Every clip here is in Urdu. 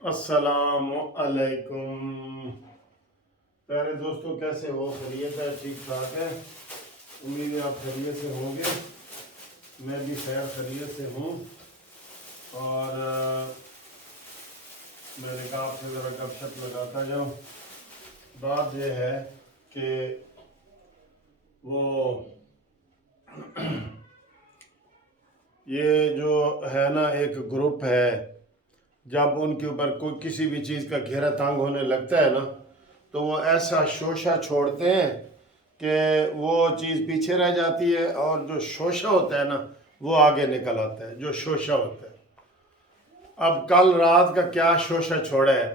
السلام علیکم پیارے دوستوں، کیسے ہو؟ خیریت ہے؟ ٹھیک ٹھاک ہے؟ امید ہے آپ خیریت سے ہوں گے۔ میں بھی خیریت سے ہوں، اور میں نے کہا آپ سے ذرا گپ شپ لگاتا جاؤں۔ بات یہ ہے کہ وہ یہ جو ہے نا، ایک گروپ ہے، جب ان کے اوپر کوئی کسی بھی چیز کا گھیرا تنگ ہونے لگتا ہے نا، تو وہ ایسا شوشہ چھوڑتے ہیں کہ وہ چیز پیچھے رہ جاتی ہے، اور جو شوشہ ہوتا ہے نا وہ آگے نکل آتا ہے، جو شوشہ ہوتا ہے۔ اب کل رات کا کیا شوشہ چھوڑا ہے،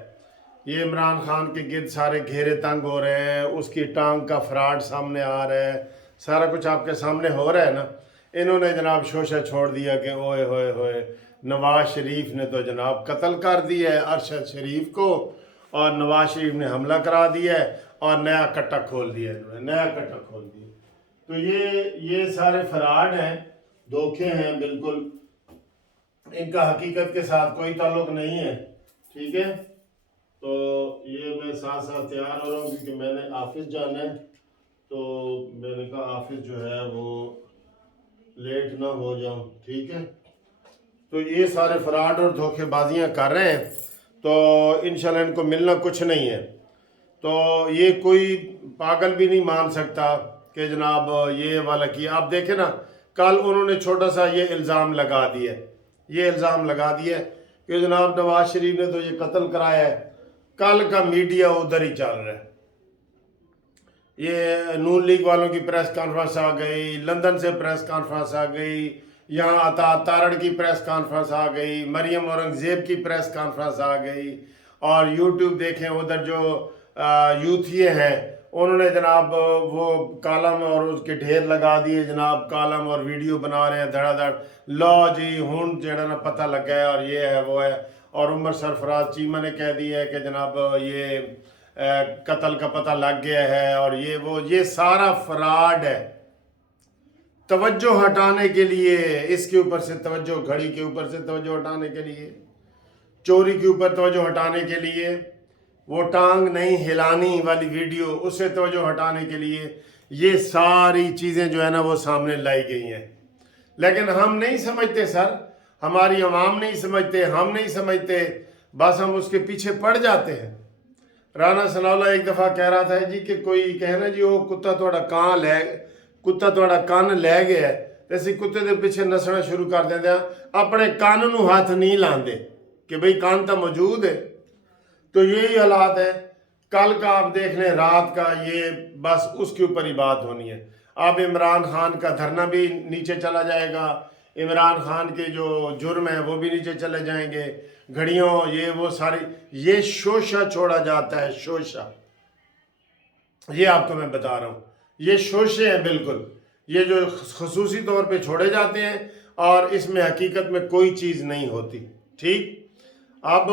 یہ عمران خان کے گرد سارے گھیرے تنگ ہو رہے ہیں، اس کی ٹانگ کا فراڈ سامنے آ رہا ہے، سارا کچھ آپ کے سامنے ہو رہا ہے نا۔ انہوں نے جناب شوشہ چھوڑ دیا کہ اوئے ہوئے ہوئے، نواز شریف نے تو جناب قتل کر دیا ہے ارشد شریف کو، اور نواز شریف نے حملہ کرا دیا ہے، اور نیا کٹا کھول دیا، انہوں نے نیا کٹا کھول دیا۔ تو یہ سارے فراڈ ہیں، دھوکے ہیں بالکل، ان کا حقیقت کے ساتھ کوئی تعلق نہیں ہے، ٹھیک ہے؟ تو یہ میں ساتھ ساتھ تیار ہو رہا ہوں کیونکہ میں نے آفس جانا ہے، تو میں نے کہا آفس جو ہے وہ لیٹ نہ ہو جاؤں، ٹھیک ہے؟ تو یہ سارے فراڈ اور دھوکے بازیاں کر رہے ہیں، تو انشاءاللہ ان کو ملنا کچھ نہیں ہے۔ تو یہ کوئی پاگل بھی نہیں مان سکتا کہ جناب یہ والا کیا۔ آپ دیکھیں نا، کل انہوں نے چھوٹا سا یہ الزام لگا دیا، کہ جناب نواز شریف نے تو یہ قتل کرایا ہے۔ کل کا میڈیا ادھر ہی چل رہا ہے، یہ نون لیگ والوں کی پریس کانفرنس آ گئی، لندن سے پریس کانفرنس آ گئی، یہاں عطا تارڑ کی پریس کانفرنس آ گئی، مریم اورنگزیب کی پریس کانفرنس آ گئی، اور یوٹیوب دیکھیں ادھر جو یوتھیے ہیں انہوں نے جناب وہ کالم اور اس کے ڈھیر لگا دیے، جناب کالم اور ویڈیو بنا رہے ہیں دھڑا دھڑ، لو جی ہون جڑا نا پتہ لگا ہے، اور یہ ہے وہ ہے، اور عمر سرفراز چیمہ نے کہہ دیا ہے کہ جناب یہ قتل کا پتہ لگ گیا ہے، اور یہ سارا فراڈ ہے، توجہ ہٹانے کے لیے، اس کے اوپر سے توجہ، گھڑی کے اوپر سے توجہ ہٹانے کے لیے، چوری کے اوپر توجہ ہٹانے کے لیے، وہ ٹانگ نہیں ہلانی والی ویڈیو اس سے توجہ ہٹانے کے لیے، یہ ساری چیزیں جو ہے نا وہ سامنے لائی گئی ہیں۔ لیکن ہم نہیں سمجھتے سر، ہماری عوام نہیں سمجھتے، ہم نہیں سمجھتے، بس ہم اس کے پیچھے پڑ جاتے ہیں۔ رانا سناولا ایک دفعہ کہہ رہا تھا جی کہ کوئی کہنا جی وہ کتا تھوڑا کان لے گیا ہے، ایسی کتے دے پیچھے نسنا شروع کر دیتے ہیں، اپنے کان نو ہاتھ نہیں لاندے کہ بھئی کان تا موجود ہے۔ تو یہی حالات ہے، کل کا آپ دیکھ لیں، رات کا، یہ بس اس کے اوپر ہی بات ہونی ہے۔ اب عمران خان کا دھرنا بھی نیچے چلا جائے گا، عمران خان کے جو جرم ہیں وہ بھی نیچے چلے جائیں گے، گھڑیوں یہ وہ ساری، یہ شوشہ چھوڑا جاتا ہے، شوشہ، یہ آپ کو میں بتا رہا ہوں، یہ شوشے ہیں بالکل، یہ جو خصوصی طور پہ چھوڑے جاتے ہیں، اور اس میں حقیقت میں کوئی چیز نہیں ہوتی، ٹھیک؟ اب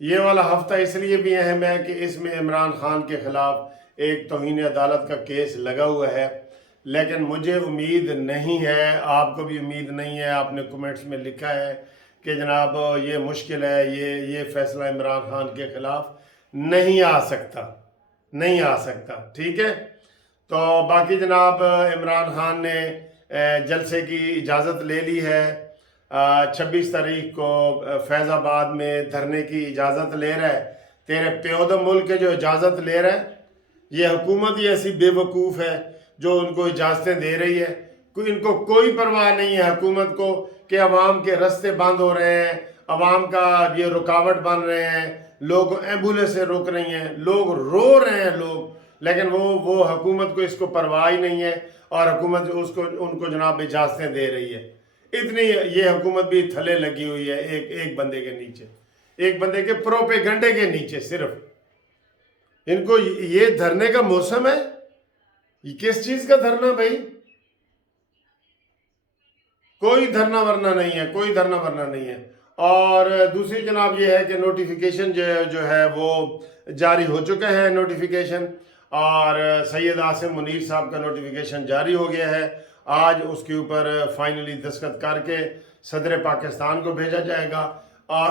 یہ والا ہفتہ اس لیے بھی اہم ہے کہ اس میں عمران خان کے خلاف ایک توہین عدالت کا کیس لگا ہوا ہے، لیکن مجھے امید نہیں ہے، آپ کو بھی امید نہیں ہے، آپ نے کومنٹس میں لکھا ہے کہ جناب یہ مشکل ہے، یہ فیصلہ عمران خان کے خلاف نہیں آ سکتا، ٹھیک ہے؟ تو باقی جناب عمران خان نے جلسے کی اجازت لے لی ہے، 26 تاریخ کو فیض آباد میں دھرنے کی اجازت لے رہا ہے۔ تیرے پیودہ ملک جو اجازت لے رہا ہے، یہ حکومت ہی ایسی بے وقوف ہے جو ان کو اجازتیں دے رہی ہے، ان کو کوئی پرواہ نہیں ہے حکومت کو کہ عوام کے رستے بند ہو رہے ہیں، عوام کا یہ رکاوٹ بن رہے ہیں، لوگ ایمبولینس سے رک رہی ہیں، لوگ رو رہے ہیں لیکن وہ حکومت کو اس کو پرواہ ہی نہیں ہے، اور حکومت ان کو جناب اجازتیں دے رہی ہے۔ اتنی یہ حکومت بھی تھلے لگی ہوئی ہے ایک بندے کے نیچے، ایک بندے کے پروپیگنڈے کے نیچے صرف۔ ان کو یہ دھرنے کا موسم ہے، یہ کس چیز کا دھرنا بھائی؟ کوئی دھرنا ورنا نہیں ہے۔ اور دوسری جناب یہ ہے کہ نوٹیفیکیشن جو ہے وہ جاری ہو چکا ہے، نوٹیفیکیشن، اور سید عاصم منیر صاحب کا نوٹیفیکیشن جاری ہو گیا ہے، آج اس کے اوپر فائنلی دستخط کر کے صدر پاکستان کو بھیجا جائے گا، اور